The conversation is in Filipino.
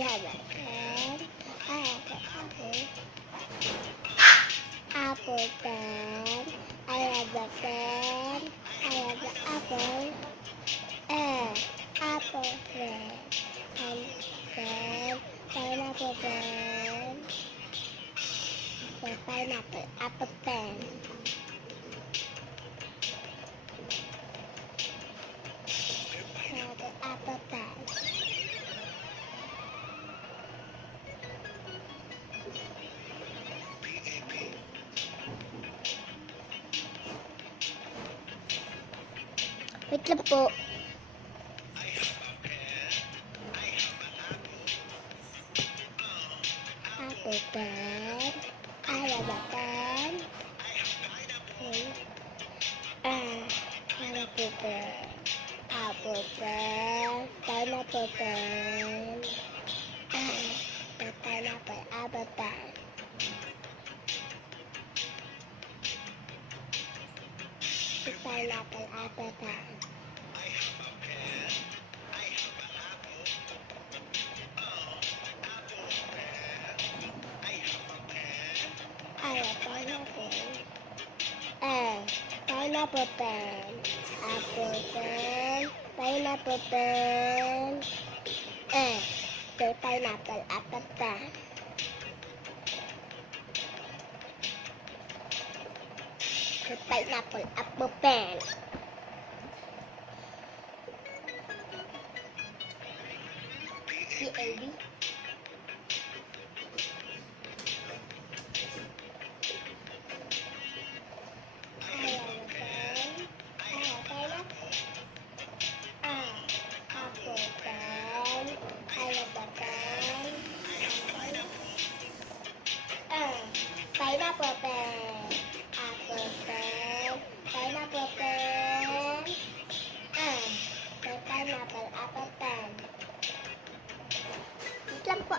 have a pen. I have an apple. Apple pen. I have a pen. I have an apple. Apple pen. And pen. Pineapple pen. The pineapple apple pen. The apple pen. Wait lang po. Apple pen. I have a pen. Pineapple pen. Apple pen. Pineapple pen. The pineapple apple pen. The pineapple apple pen. I have pineapple. Pineapple pen. Apple pen. Pineapple pen. The pineapple apple pen. The pineapple apple pen. C-A-B. Pineapple pen, apple pen, pineapple pen, the pineapple apple pen. Wait lang po